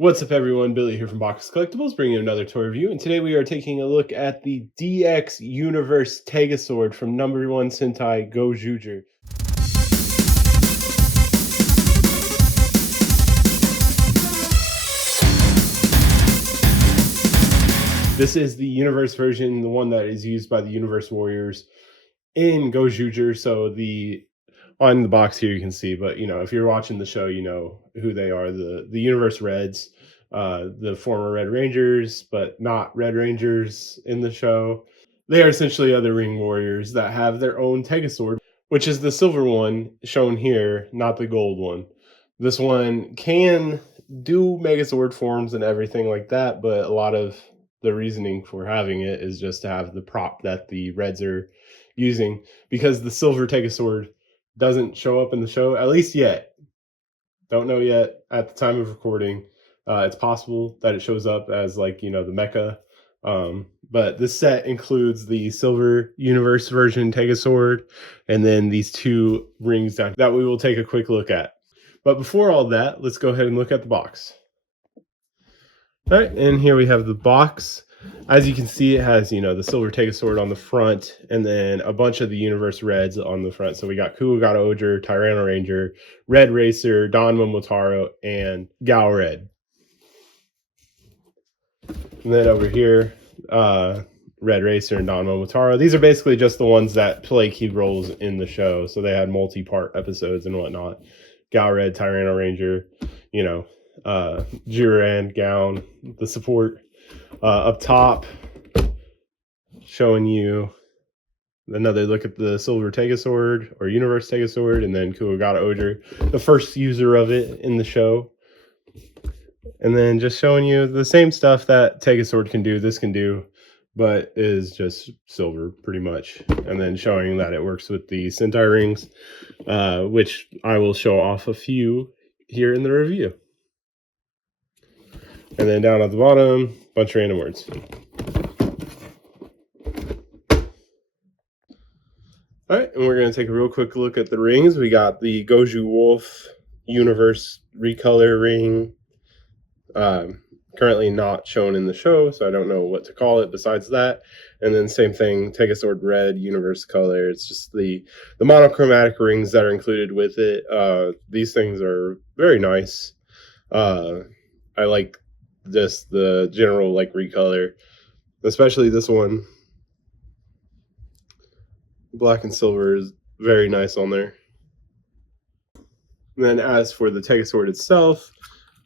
What's up everyone, Billy here from Box Collectibles, bringing you another toy review, and today we are taking a look at the DX Universe Tega Sword from No.1 Sentai Gozyuger. This is the Universe version, the one that is used by the Universe Warriors in Gozyuger, so on the box here you can see, but if you're watching the show, you know who they are. The Universe Reds, the former Red Rangers, but not Red Rangers in the show. They are essentially other Ring Warriors that have their own Tega Sword, which is the silver one shown here, not the gold one. This one can do Megazord forms and everything like that, but a lot of the reasoning for having it is just to have the prop that the Reds are using, because the silver Tega Sword doesn't show up in the show, at least yet. Don't know yet at the time of recording. It's possible that it shows up as the mecha. But this set includes the silver Universe version Tega Sword, and then these two rings that we will take a quick look at. But before all that, let's go ahead and look at the box. All right, and here we have the box. As you can see, it has, the silver Tega Sword on the front, and then a bunch of the Universe Reds on the front. So we got Kuwagata Oger, Tyranno Ranger, Red Racer, Don Momotaro, and Gal Red. And then over here, Red Racer and Don Momotaro. These are basically just the ones that play key roles in the show. So they had multi-part episodes and whatnot. Gal Red, Tyranno Ranger, Jiran, Gown, the support. Up top, showing you another look at the silver Tega Sword, or Universe Tega Sword, and then Kuwagata Oger, the first user of it in the show. And then just showing you the same stuff that Tega Sword can do, this can do, but is just silver pretty much. And then showing that it works with the Sentai rings, which I will show off a few here in the review. And then down at the bottom, bunch of random words. All right, and we're going to take a real quick look at the rings. We got the Goju Wolf Universe Recolor ring. Currently not shown in the show, so I don't know what to call it besides that. And then same thing, Tega Sword Red Universe Color. It's just the monochromatic rings that are included with it. These things are very nice. I like just the general recolor, especially this one. Black and silver is very nice on there. And then as for the Tega Sword itself,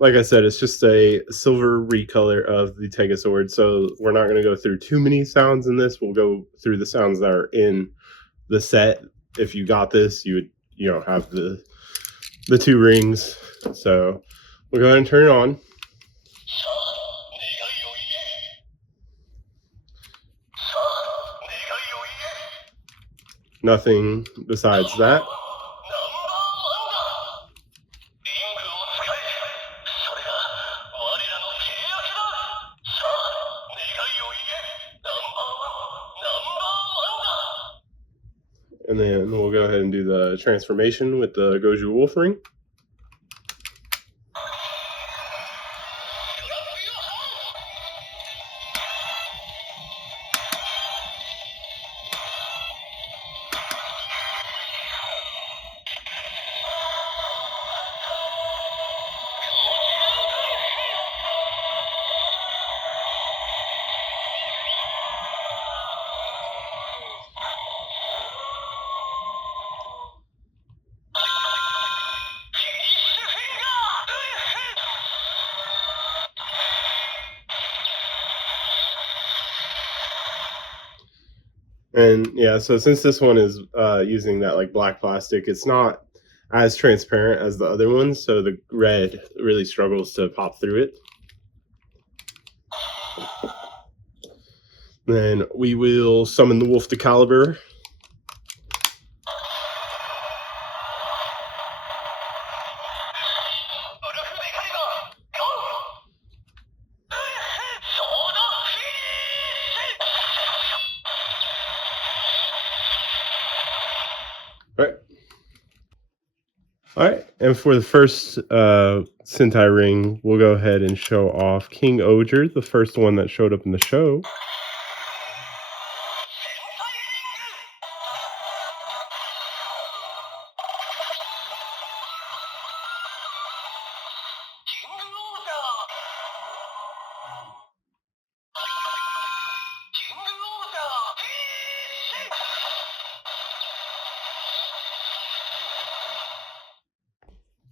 like I said, it's just a silver recolor of the Tega Sword, so we're not going to go through too many sounds in this. We'll go through the sounds that are in the set. If you got this, you would have the two rings. So we'll go ahead and turn it on. Nothing besides that. And then we'll go ahead and do the transformation with the Goju Wolf ring. And yeah, so since this one is using that black plastic, it's not as transparent as the other ones, so the red really struggles to pop through it. Then we will summon the Wolf to Caliber. All right. And for the first Sentai ring, we'll go ahead and show off King Oger, the first one that showed up in the show.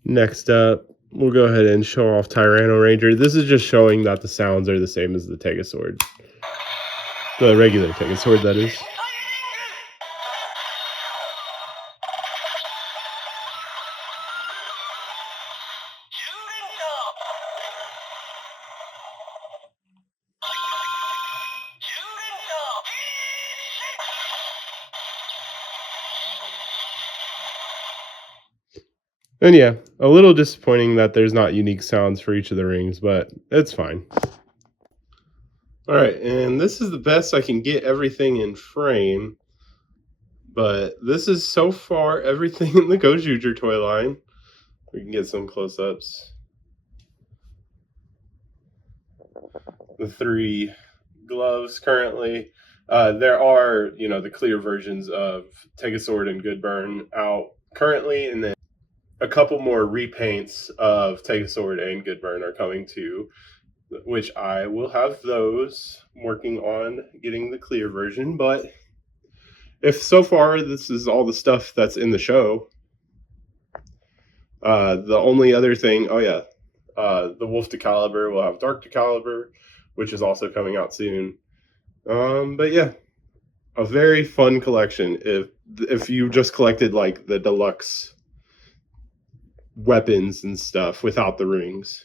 Next up, we'll go ahead and show off Tyranno Ranger. This is just showing that the sounds are the same as the Tega Sword. The regular Tega Sword, that is. And yeah, a little disappointing that there's not unique sounds for each of the rings, but it's fine. Alright, and this is the best I can get everything in frame, but this is so far everything in the Gozyuger toy line. We can get some close-ups. The 3 gloves currently. There are, the clear versions of Tega Sword and Good Burn out currently, and then a couple more repaints of Tega Sword and Good Burn are coming too, which I will have those. I'm working on getting the clear version, but if so far this is all the stuff that's in the show, the only other thing, the Wolf Decaliber will have Dark Decaliber, which is also coming out soon. But yeah, a very fun collection if you just collected like the deluxe weapons and stuff without the rings.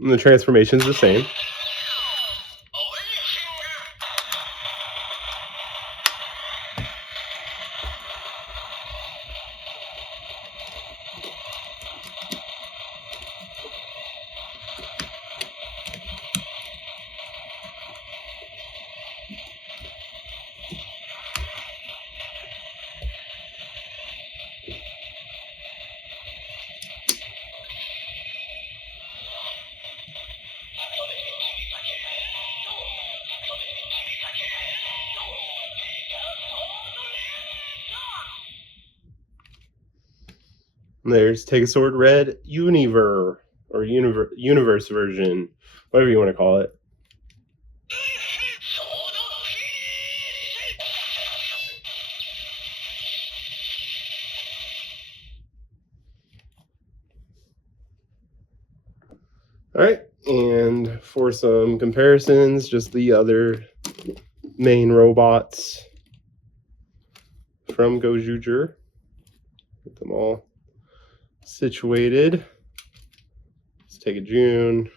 And the transformation's the same. There's Tega Sword Red UNI.ver or Universe version, whatever you want to call it. Alright, and for some comparisons, just the other main robots from Gozyuger. Get them all situated. Let's take a June.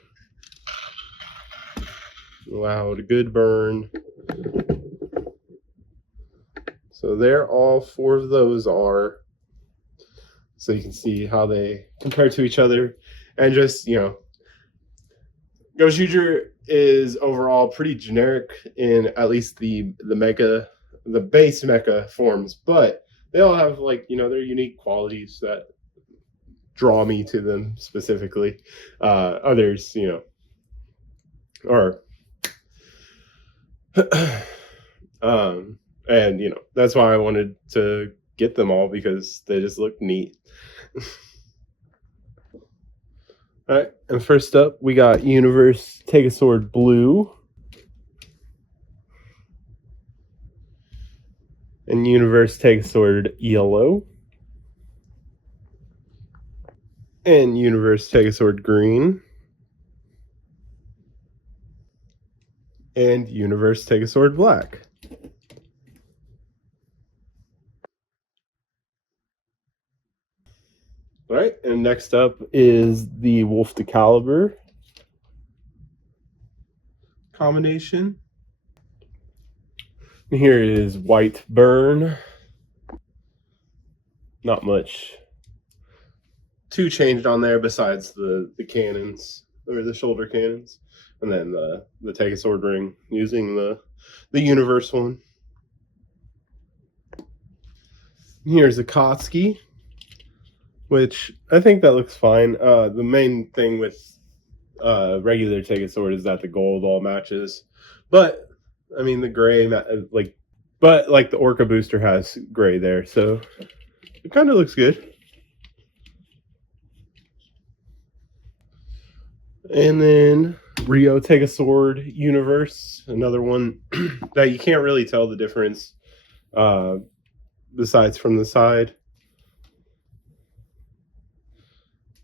Loud Good Burn. So there all 4 of those are. So you can see how they compare to each other. And just, Gozyuger is overall pretty generic in at least the mecha, the base mecha forms, but they all have their unique qualities that draw me to them specifically. Others, are and that's why I wanted to get them all, because they just look neat. Alright, and first up we got Universe Tega Sword Blue and Universe Tega Sword Yellow and Universe Tega Sword Green and Universe Tega Sword Black. All right, and next up is the Wolf Decaliber combination. And here is White Burn. Not much too changed on there besides the cannons, or the shoulder cannons, and then the Tega Sword ring using the Universe one. Here's a Kotsky, which I think that looks fine. The main thing with regular Tega Sword is that the gold all matches, but I mean the gray, but like the Orca booster has gray there, so it kind of looks good. And then Rio Tega Sword Universe, another one that you can't really tell the difference besides from the side.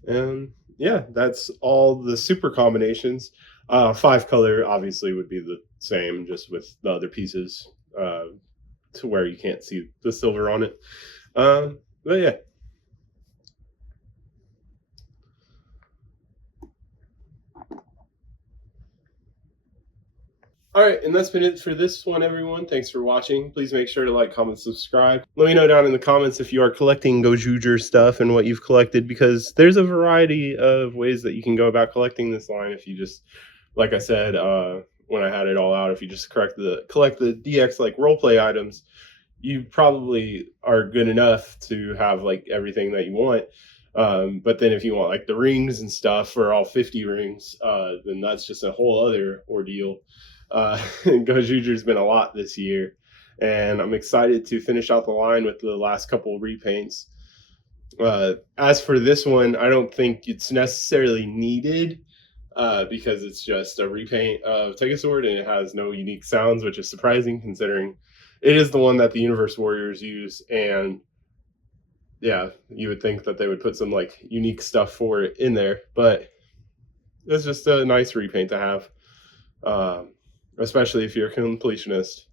And yeah, that's all the super combinations. 5-color obviously would be the same, just with the other pieces to where you can't see the silver on it. But yeah. All right, and that's been it for this one, everyone. Thanks for watching. Please make sure to like, comment, subscribe. Let me know down in the comments if you are collecting Gozyuger stuff and what you've collected, because there's a variety of ways that you can go about collecting this line. If you just, like I said, when I had it all out, if you just collect the DX like roleplay items, you probably are good enough to have like everything that you want. But then if you want like the rings and stuff for all 50 rings, then that's just a whole other ordeal. Gozyuger's been a lot this year, and I'm excited to finish out the line with the last couple of repaints. As for this one, I don't think it's necessarily needed because it's just a repaint of Tega Sword and it has no unique sounds, which is surprising considering it is the one that the Universe Warriors use. And yeah, you would think that they would put some like unique stuff for it in there, but it's just a nice repaint to have. Especially if you're a completionist.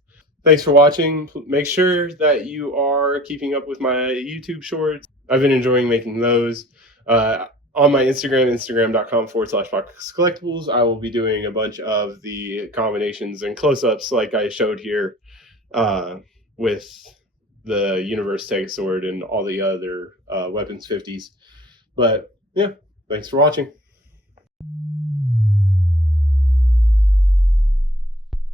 Thanks for watching. Make sure that you are keeping up with my YouTube shorts. I've been enjoying making those. On my Instagram, instagram.com/boxcollectibles, I will be doing a bunch of the combinations and close-ups like I showed here with the Universe Tega Sword and all the other Weapons 50s. But yeah, thanks for watching.